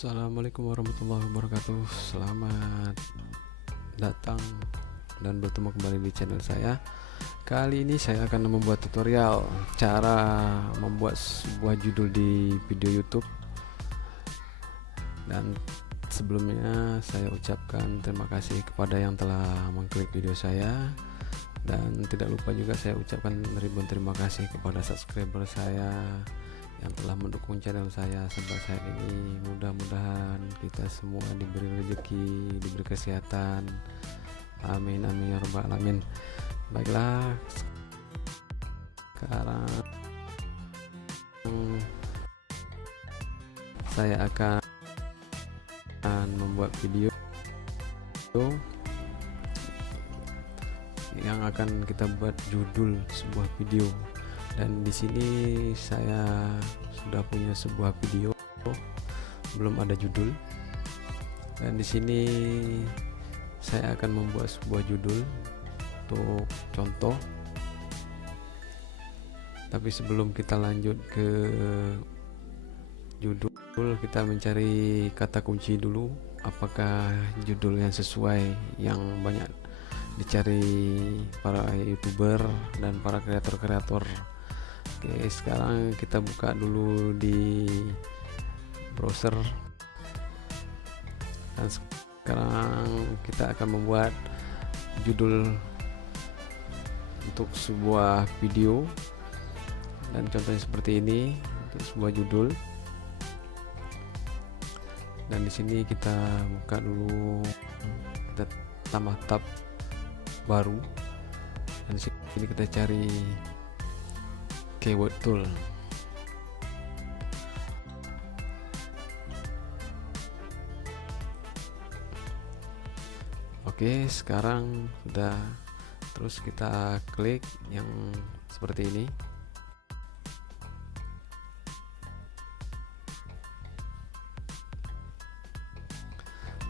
Assalamualaikum warahmatullahi wabarakatuh. Selamat datang dan bertemu kembali di channel saya. Kali ini saya akan membuat tutorial cara membuat sebuah judul di video YouTube. Dan sebelumnya saya ucapkan terima kasih kepada yang telah mengklik video saya. Dan tidak lupa juga saya ucapkan ribuan terima kasih kepada subscriber saya yang telah mendukung channel saya sampai saat ini. Mudah-mudahan kita semua diberi rezeki, diberi kesehatan, amin amin ya rabbal alamin. Baiklah, sekarang saya akan membuat video yang akan kita buat judul sebuah video. Dan di sini saya sudah punya sebuah video, belum ada judul. Dan di sini saya akan membuat sebuah judul untuk contoh. Tapi sebelum kita lanjut ke judul, kita mencari kata kunci dulu. Apakah judul yang sesuai yang banyak dicari para YouTuber dan para kreator-kreator. Oke, sekarang kita buka dulu di browser. Dan sekarang kita akan membuat judul untuk sebuah video. Dan contohnya seperti ini untuk sebuah judul. Dan di sini kita buka dulu, kita tambah tab baru. Dan di sini kita cari keyword tool. Oke, sekarang sudah. Terus kita klik yang seperti ini.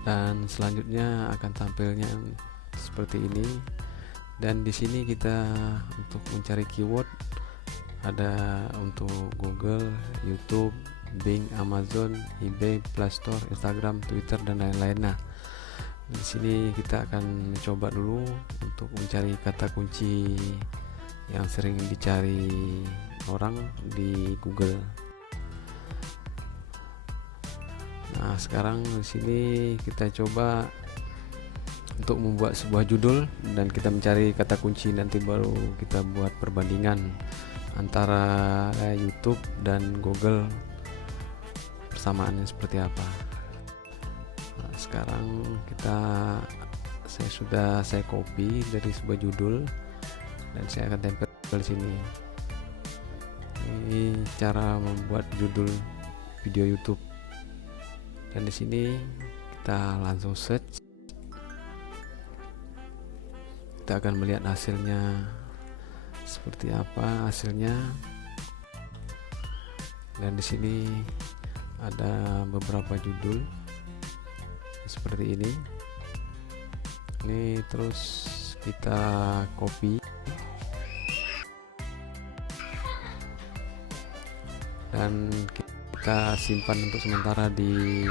Dan selanjutnya akan tampilnya seperti ini. Dan di sini kita untuk mencari keyword ada untuk Google, YouTube, Bing, Amazon, eBay, Play Store, Instagram, Twitter dan lain-lain. Nah, di sini kita akan mencoba dulu untuk mencari kata kunci yang sering dicari orang di Google. Nah, sekarang di sini kita coba untuk membuat sebuah judul dan kita mencari kata kunci, nanti baru kita buat perbandingan antara YouTube dan Google persamaannya seperti apa. Nah, sekarang saya copy dari sebuah judul dan saya akan tempel di sini. Ini cara membuat judul video YouTube. Dan di sini kita langsung search. Kita akan melihat hasilnya seperti apa hasilnya. Dan di sini ada beberapa judul seperti ini. Ini terus kita copy dan kita simpan untuk sementara di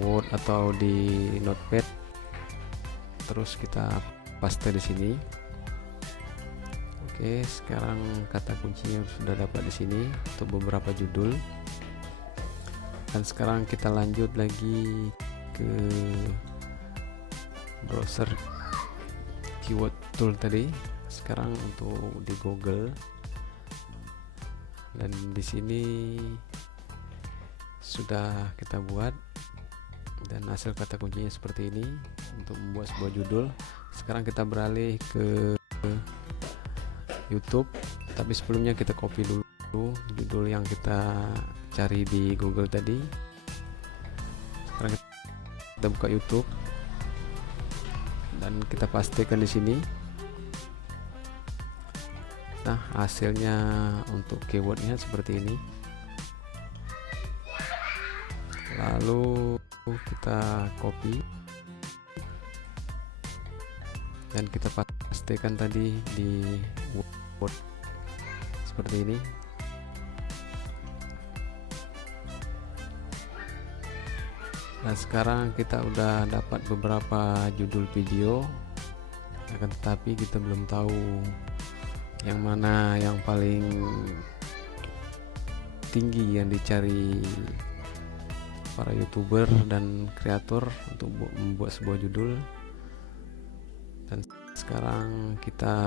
Word atau di Notepad. Terus kita paste di sini. Oke, sekarang kata kuncinya sudah dapat di sini untuk beberapa judul. Dan sekarang kita lanjut lagi ke browser keyword tool tadi. Sekarang untuk di Google. Dan di sini sudah kita buat dan hasil kata kuncinya seperti ini untuk membuat sebuah judul. Sekarang kita beralih ke YouTube, tapi sebelumnya kita copy dulu judul yang kita cari di Google tadi. Sekarang kita buka YouTube dan kita pastikan di sini. Nah, hasilnya untuk keywordnya seperti ini. Lalu kita copy dan kita pastikan tadi di Word seperti ini. Nah, sekarang kita udah dapat beberapa judul video, akan tetapi kita belum tahu yang mana yang paling tinggi yang dicari para youtuber dan kreator untuk membuat sebuah judul. Dan sekarang kita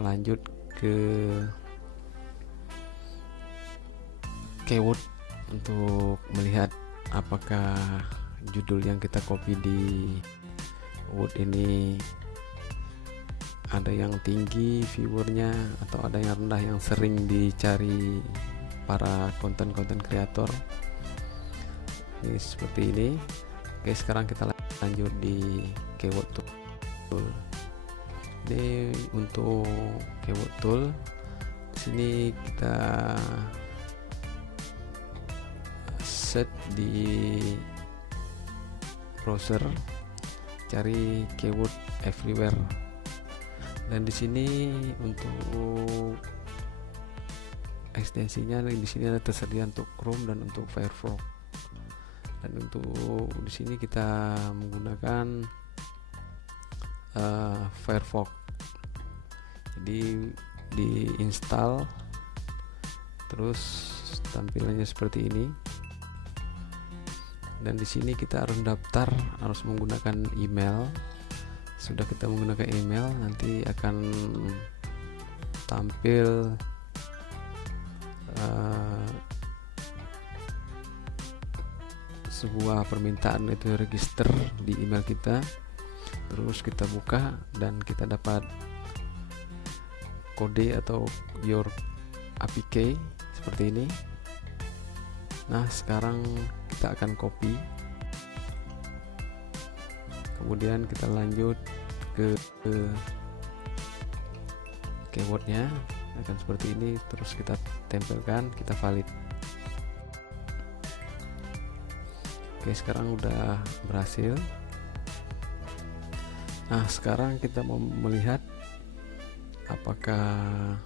lanjut ke keyword untuk melihat apakah judul yang kita copy di Word ini ada yang tinggi viewernya atau ada yang rendah yang sering dicari para konten-konten kreator. Ini seperti ini. Oke, sekarang kita lanjut di keyword tool. Ini untuk keyword tool. Di sini kita set di browser, cari keyword everywhere, dan di sini untuk ekstensinya di sini ada tersedia untuk Chrome dan untuk Firefox. Dan untuk di sini kita menggunakan Firefox. Jadi diinstal, terus tampilannya seperti ini. Dan di sini kita harus daftar, harus menggunakan email. Sudah kita menggunakan email, nanti akan tampil sebuah permintaan itu register di email kita. Terus kita buka dan kita dapat kode atau your APK seperti ini. Nah, sekarang kita akan copy, kemudian kita lanjut ke keywordnya, akan seperti ini. Terus kita tempelkan, kita valid. Oke, sekarang udah berhasil. Nah, sekarang kita mau melihat apakah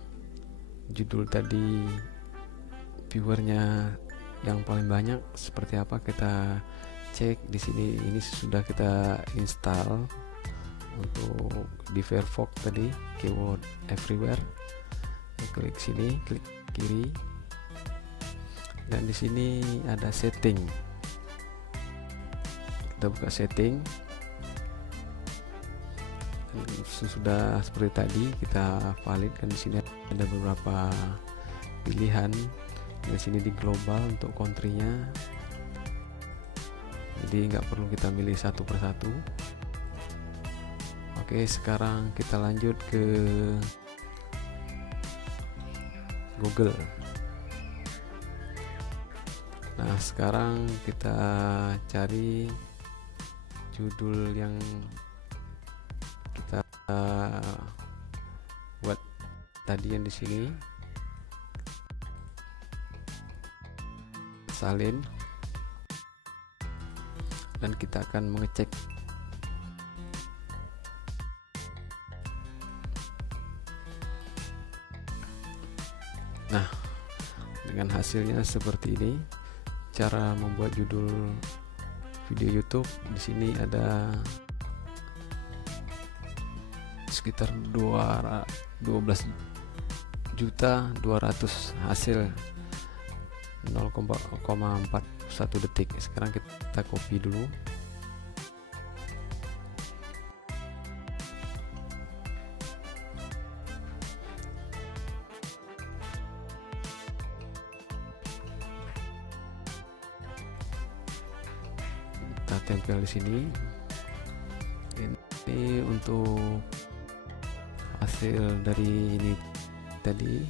judul tadi viewernya yang paling banyak seperti apa. Kita cek di sini. Ini sudah kita install untuk di Firefox tadi, keyword everywhere. Klik sini, klik kiri, dan di sini ada setting. Kita buka setting. Sudah seperti tadi kita valid, dan di sini ada beberapa pilihan. Di sini di global untuk country-nya, jadi nggak perlu kita milih satu persatu. Oke, sekarang kita lanjut ke Google. Nah, sekarang kita cari judul yang kita buat tadi yang di sini. Salin, dan kita akan mengecek. Nah, dengan hasilnya seperti ini. Cara membuat judul video YouTube. Di sini ada sekitar 12.200.000 hasil 0,41 detik. Sekarang kita copy dulu. Kita tempel di sini. Ini untuk hasil dari ini tadi,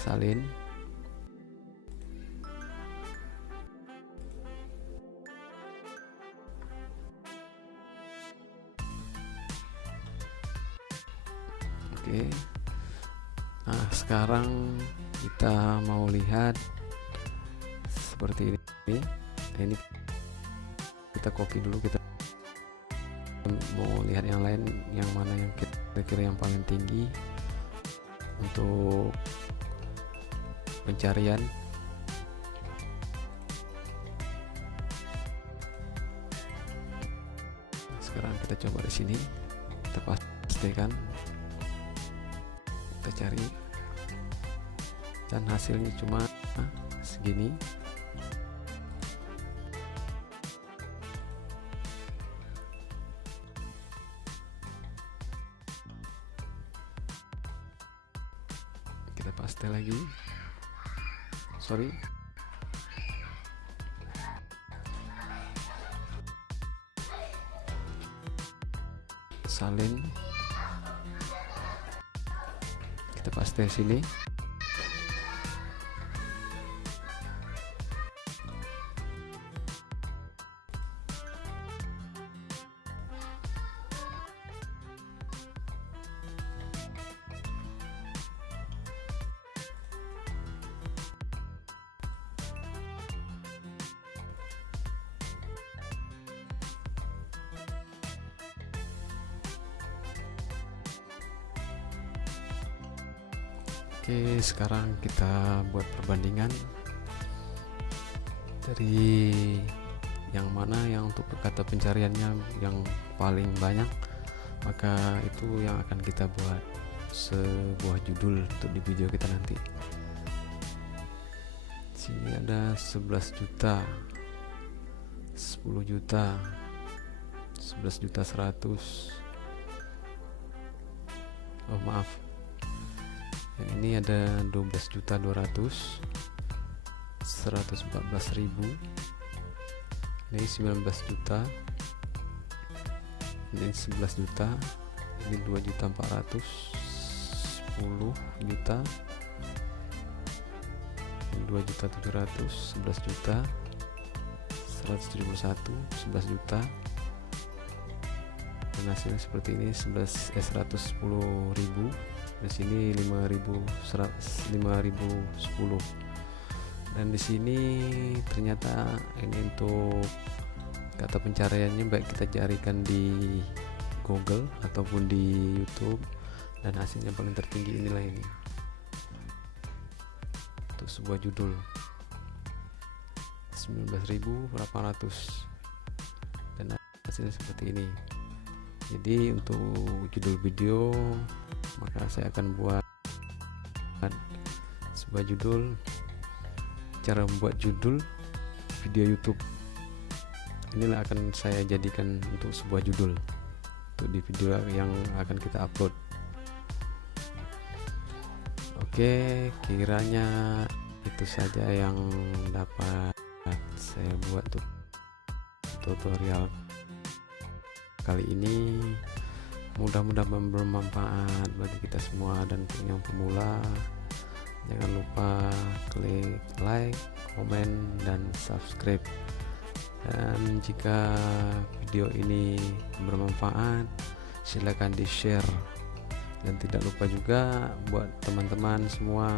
salin. Oke. Nah, sekarang kita mau lihat seperti ini. Ini kita copy dulu, kita mau lihat yang lain, yang mana yang kira-kira yang paling tinggi untuk pencarian. sekarang kita coba di sini, kita pastikan, kita cari, dan hasilnya cuma segini. Kita paste lagi, sorry, salin, kita paste sini. Oke, sekarang kita buat perbandingan dari yang mana yang untuk kata pencariannya yang paling banyak, maka itu yang akan kita buat sebuah judul untuk di video kita nanti. Sini ada 11 juta, 10 juta, 11 juta 100, oh maaf, yang ini ada 12.200, 114.000, ini 19 juta, ini 11 juta, ini 2.400, 10 juta, 2.700, 11 juta, 171, 11 juta, dan hasilnya seperti ini, 110.000. Di sini 5.010, dan di sini ternyata ini untuk kata pencariannya baik kita carikan di Google ataupun di YouTube, dan hasilnya paling tertinggi inilah ini untuk sebuah judul 19.800, dan hasilnya seperti ini. Jadi untuk judul video, maka saya akan buat sebuah judul, cara membuat judul video YouTube. Inilah akan saya jadikan untuk sebuah judul untuk di video yang akan kita upload. Oke, kiranya itu saja yang dapat saya buat untuk tutorial kali ini. Mudah-mudahan bermanfaat bagi kita semua, dan yang pemula jangan lupa klik like, komen, dan subscribe. Dan jika video ini bermanfaat, silakan di share, dan tidak lupa juga buat teman-teman semua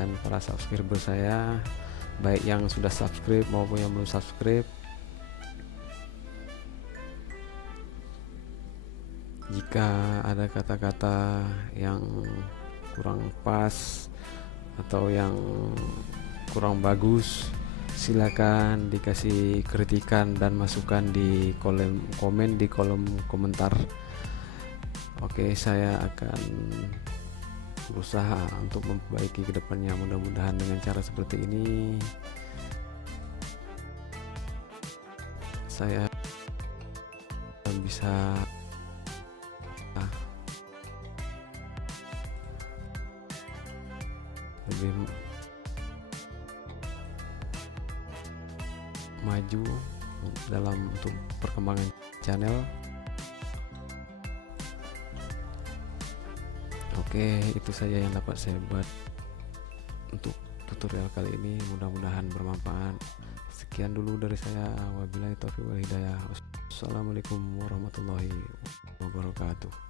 dan para subscriber saya, baik yang sudah subscribe maupun yang belum subscribe, jika ada kata-kata yang kurang pas atau yang kurang bagus, silakan dikasih kritikan dan masukan di kolom komen, di kolom komentar. Oke, saya akan berusaha untuk memperbaiki kedepannya. Mudah-mudahan dengan cara seperti ini saya bisa lebih maju dalam untuk perkembangan channel. Oke, itu saja yang dapat saya buat untuk tutorial kali ini. Mudah-mudahan bermanfaat. Sekian dulu dari saya. Wabillahi taufiq wal hidayah. Wassalamualaikum warahmatullahi wabarakatuh.